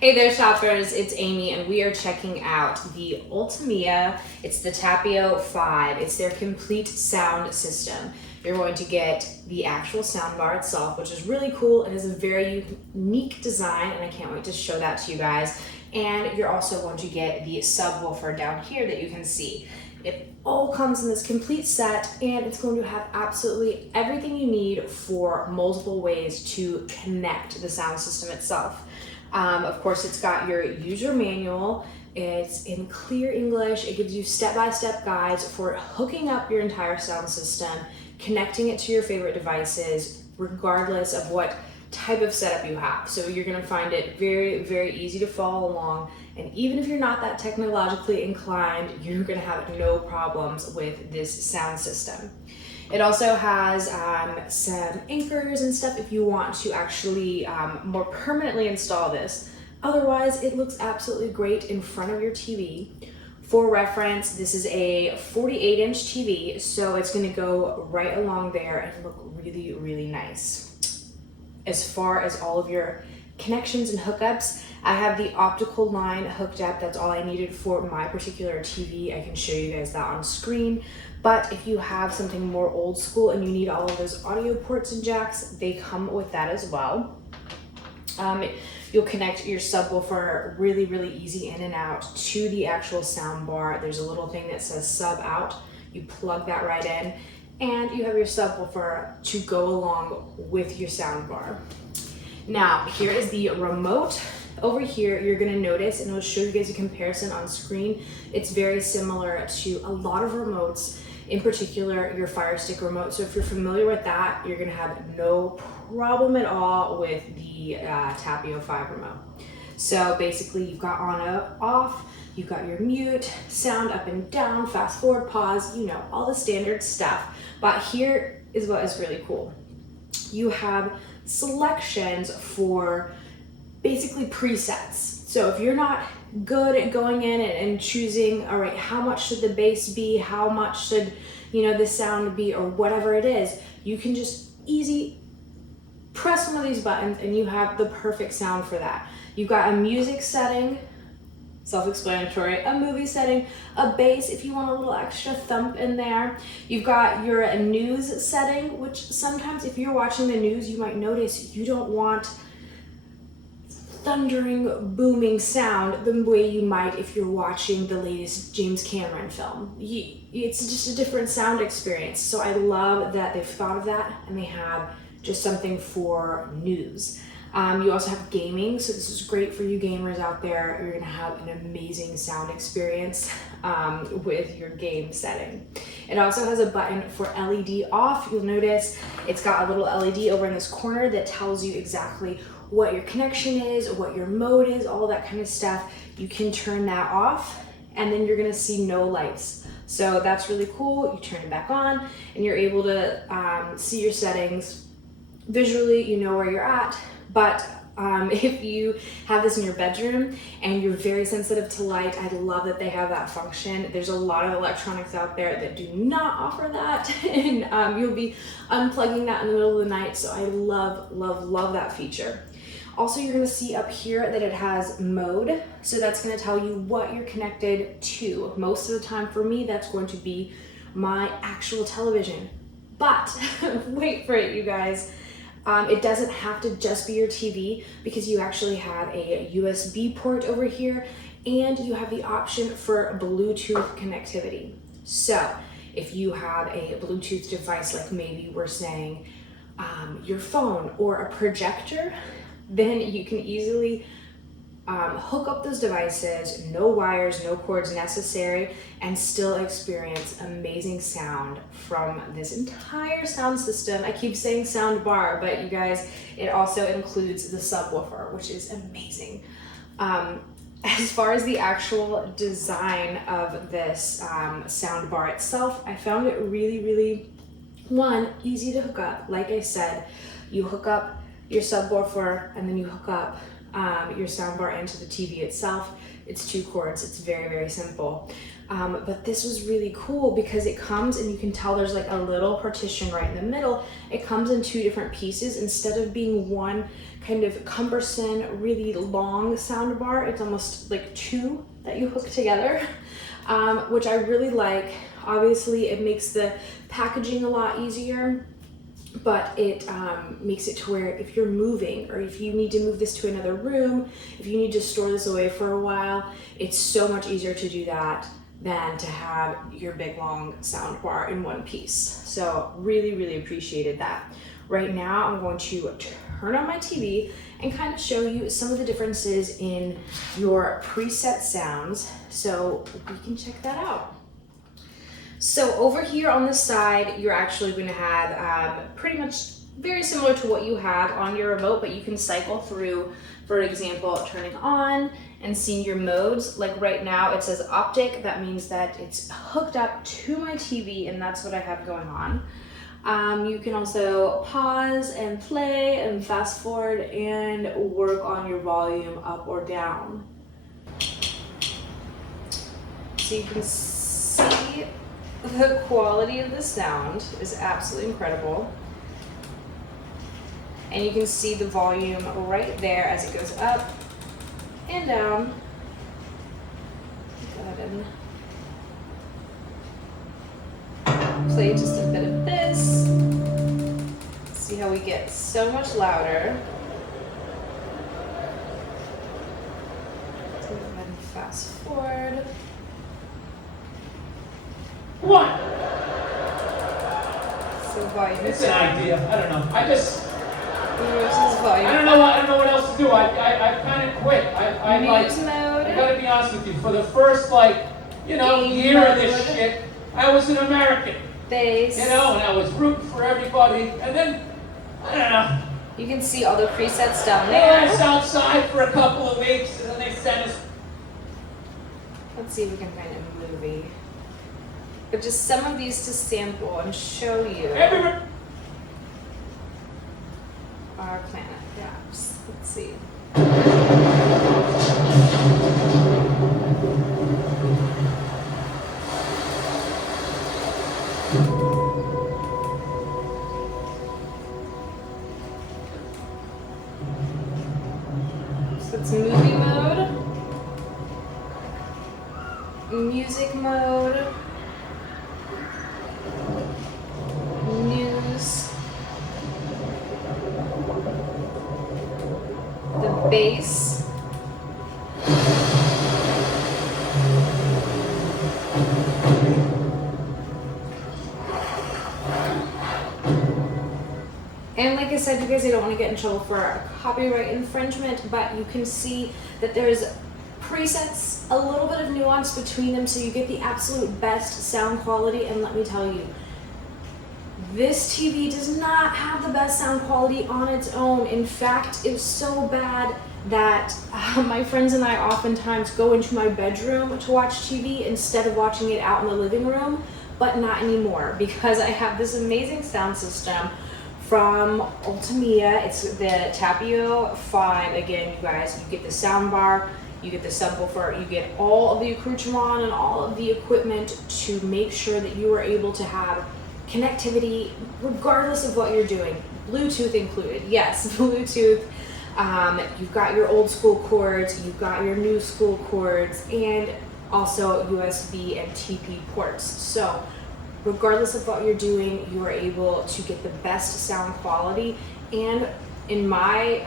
Hey there shoppers, it's Amy and we are checking out the Ultimea. It's the TAPIO 5. It's their complete sound system. You're going to get the actual soundbar itself, which is really cool and is a very unique design, and I can't wait to show that to you guys. And you're also going to get the subwoofer down here that you can see. It all comes in this complete set, and it's going to have absolutely everything you need for multiple ways to connect the sound system itself. Of course, it's got your user manual. It's in clear English. It gives you step-by-step guides for hooking up your entire sound system, connecting it to your favorite devices, regardless of what type of setup you have. So you're gonna find it very, very easy to follow along. And even if you're not that technologically inclined, you're gonna have no problems with this sound system. It also has some anchors and stuff if you want to actually more permanently install this. Otherwise, it looks absolutely great in front of your TV. For reference, this is a 48-inch TV, so it's gonna go right along there and look really, really nice. As far as all of your connections and hookups, I have the optical line hooked up. That's all I needed for my particular TV. I can show you guys that on screen. But if you have something more old school and you need all of those audio ports and jacks, they come with that as well. You'll connect your subwoofer really, really easy in and out to the actual sound bar. There's a little thing that says sub out. You plug that right in, and you have your subwoofer to go along with your sound bar. Now, here is the remote. Over here, you're gonna notice, and I'll show you guys a comparison on screen. It's very similar to a lot of remotes, in particular your Fire Stick remote. So if you're familiar with that, you're gonna have no problem at all with the TAPIO 5 remote. So basically you've got on, off, you've got your mute, sound up and down, fast forward, pause, you know, all the standard stuff. But here is what is really cool. You have selections for basically presets. So if you're not good at going in and choosing, all right, how much should the bass be? How much should, you know, the sound be, or whatever it is, you can just easy press one of these buttons and you have the perfect sound for that. You've got a music setting, self-explanatory, a movie setting, a bass if you want a little extra thump in there. You've got your news setting, which sometimes if you're watching the news, you might notice you don't want thundering, booming sound the way you might if you're watching the latest James Cameron film. It's just a different sound experience. So I love that they've thought of that and they have just something for news. You also have gaming, so this is great for you gamers out there. You're gonna have an amazing sound experience with your game setting. It also has a button for LED off. You'll notice it's got a little LED over in this corner that tells you exactly what your connection is, what your mode is, all that kind of stuff. You can turn that off and then you're gonna see no lights. So that's really cool. You turn it back on and you're able to see your settings. Visually, you know where you're at, but if you have this in your bedroom and you're very sensitive to light, I love that they have that function. There's a lot of electronics out there that do not offer that, and you'll be unplugging that in the middle of the night, so I love, love, love that feature. Also, you're gonna see up here that it has mode, so that's gonna tell you what you're connected to. Most of the time for me, that's going to be my actual television. But wait for it, you guys. It doesn't have to just be your TV, because you actually have a USB port over here and you have the option for Bluetooth connectivity. So if you have a Bluetooth device, like maybe we're saying your phone or a projector, then you can easily hook up those devices, no wires, no cords necessary, and still experience amazing sound from this entire sound system. I keep saying sound bar, but you guys, it also includes the subwoofer, which is amazing. As far as the actual design of this sound bar itself, I found it really, really, easy to hook up. Like I said, you hook up your subwoofer and then you hook up your soundbar into the TV itself. It's 2 cords, it's very, very simple. But this was really cool because it comes, and you can tell there's like a little partition right in the middle. It comes in 2 different pieces. Instead of being one kind of cumbersome, really long sound bar, it's almost like 2 that you hook together, which I really like. Obviously, it makes the packaging a lot easier, but it makes it to where if you're moving, or if you need to move this to another room, if you need to store this away for a while, it's so much easier to do that than to have your big long sound bar in one piece. So really, really appreciated that. Right now, I'm going to turn on my TV and kind of show you some of the differences in your preset sounds so we can check that out. So over here on the side, you're actually going to have pretty much very similar to what you have on your remote, but you can cycle through, for example, turning on and seeing your modes. Like right now it says optic. That means that it's hooked up to my TV, and that's what I have going on. You can also pause and play and fast forward and work on your volume up or down. So you can see the quality of the sound is absolutely incredible. And you can see the volume right there as it goes up and down. Go ahead and play just a bit of this. See how we get so much louder. So go ahead and fast forward. What? So volume. It's an idea. I don't know. I don't know what else to do. I kind of quit. Mute mode. I gotta be honest with you. For the first year of this shit, I was an American. Bass. And I was rooting for everybody. And then I don't know. You can see all the presets down They there. let us outside for a couple of weeks, and then they sent us. Let's see if we can find a movie. But just some of these to sample and show you our planet gaps. Let's see. So it's movie mode, music mode, news, the bass, and like I said, you guys, I don't want to get in trouble for copyright infringement, but you can see that there's presets, a little bit of nuance between them, so you get the absolute best sound quality. And let me tell you, this TV does not have the best sound quality on its own. In fact, it's so bad that my friends and I oftentimes go into my bedroom to watch TV instead of watching it out in the living room, but not anymore, because I have this amazing sound system from Ultimea. It's the TAPIO 5. Again, you guys, you get the sound bar, you get the subwoofer, you get all of the accoutrement and all of the equipment to make sure that you are able to have connectivity regardless of what you're doing. Bluetooth included. Yes, Bluetooth. You've got your old school cords, you've got your new school cords, and also USB and TP ports. So regardless of what you're doing, you are able to get the best sound quality. And in my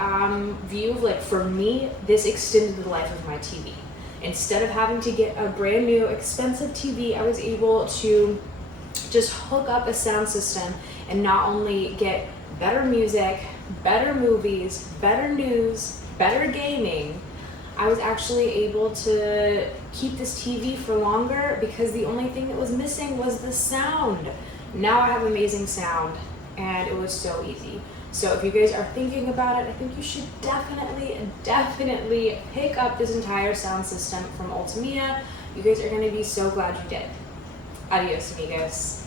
view, like for me, this extended the life of my TV. Instead of having to get a brand new expensive TV, I was able to just hook up a sound system and not only get better music, better movies, better news, better gaming, I was actually able to keep this TV for longer because the only thing that was missing was the sound. Now I have amazing sound, and it was so easy. So if you guys are thinking about it, I think you should definitely pick up this entire sound system from Ultimea. You guys are going to be so glad you did. Adios, amigos.